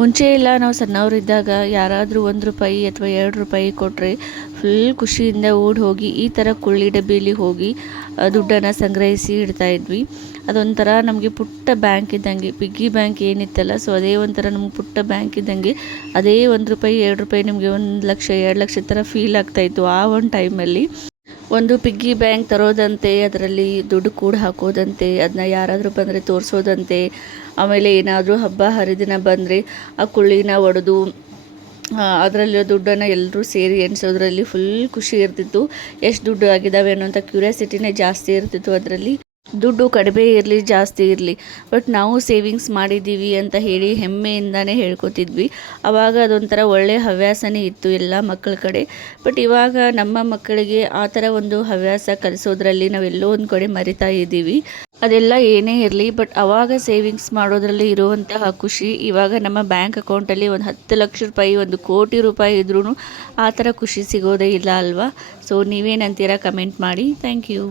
ಮುಂಚೆ ಎಲ್ಲ ನಾವು ಸಣ್ಣವರಿದ್ದಾಗ ಯಾರಾದರೂ ₹1 ಅಥವಾ ₹2 ಕೊಟ್ಟರೆ ಫುಲ್ ಖುಷಿಯಿಂದ ಓಡಿ ಹೋಗಿ ಈ ಥರ ಕೊಳ್ಳಿ ಡಬ್ಬಿಯಲ್ಲಿ ಹೋಗಿ ದುಡ್ಡನ್ನು ಸಂಗ್ರಹಿಸಿ ಇಡ್ತಾ ಇದ್ವಿ. ಅದೊಂಥರ ನಮಗೆ ಪುಟ್ಟ ಬ್ಯಾಂಕ್ ಇದ್ದಂಗೆ, ಪಿಗ್ಗಿ ಬ್ಯಾಂಕ್ ಏನಿತ್ತಲ್ಲ, ಸೊ ಅದೇ ಒಂಥರ ನಮ್ಗೆ ಪುಟ್ಟ ಬ್ಯಾಂಕ್ ಇದ್ದಂಗೆ. ಅದೇ ₹1 ₹2 ನಮಗೆ 1 ಲಕ್ಷ 2 ಲಕ್ಷ ಥರ ಫೀಲ್ ಆಗ್ತಾಯಿತ್ತು ಆ ಒಂದು ಟೈಮಲ್ಲಿ. ಒಂದು ಪಿಗ್ಗಿ ಬ್ಯಾಂಕ್ ತರೋದಂತೆ, ಅದರಲ್ಲಿ ದುಡ್ಡು ಕೂಡ ಹಾಕೋದಂತೆ, ಅದನ್ನ ಯಾರಾದರೂ ಬಂದರೆ ತೋರಿಸೋದಂತೆ. ಆಮೇಲೆ ಏನಾದರೂ ಹಬ್ಬ ಹರಿದಿನ ಬಂದರೆ ಆ ಕುಳ್ಳಿನ ಒಡೆದು ಅದರಲ್ಲಿರೋ ದುಡ್ಡನ್ನು ಎಲ್ಲರೂ ಸೇರಿ ಎಣಿಸೋದ್ರಲ್ಲಿ ಫುಲ್ ಖುಷಿ ಇರ್ತಿತ್ತು. ಎಷ್ಟು ದುಡ್ಡು ಆಗಿದ್ದಾವೆ ಅನ್ನೋಂಥ ಕ್ಯೂರಿಯಾಸಿಟಿನೇ ಜಾಸ್ತಿ ಇರ್ತಿತ್ತು ಅದರಲ್ಲಿ. ದುಡ್ಡು ಕಡಿಮೆ ಇರಲಿ ಜಾಸ್ತಿ ಇರಲಿ, ಬಟ್ ನಾವು ಸೇವಿಂಗ್ಸ್ ಮಾಡಿದ್ದೀವಿ ಅಂತ ಹೇಳಿ ಹೆಮ್ಮೆಯಿಂದನೇ ಹೇಳ್ಕೊತಿದ್ವಿ. ಆವಾಗ ಅದೊಂಥರ ಒಳ್ಳೆಯ ಹವ್ಯಾಸನೇ ಇತ್ತು ಎಲ್ಲ ಮಕ್ಕಳ ಕಡೆ. ಬಟ್ ಇವಾಗ ನಮ್ಮ ಮಕ್ಕಳಿಗೆ ಆ ಥರ ಒಂದು ಹವ್ಯಾಸ ಕಲಿಸೋದ್ರಲ್ಲಿ ನಾವೆಲ್ಲೋ ಒಂದು ಕಡೆ ಮರಿತಾ ಇದ್ದೀವಿ. ಅದೆಲ್ಲ ಏನೇ ಇರಲಿ, ಬಟ್ ಆವಾಗ ಸೇವಿಂಗ್ಸ್ ಮಾಡೋದ್ರಲ್ಲಿ ಇರುವಂತಹ ಖುಷಿ ಇವಾಗ ನಮ್ಮ ಬ್ಯಾಂಕ್ ಅಕೌಂಟಲ್ಲಿ ಒಂದು ₹10 ಲಕ್ಷ, ₹1,00,00,000 ಇದ್ರೂ ಆ ಥರ ಖುಷಿ ಸಿಗೋದೇ ಇಲ್ಲ ಅಲ್ವಾ? ಸೊ ನೀವೇನಂತೀರಾ? ಕಮೆಂಟ್ ಮಾಡಿ. Thank you.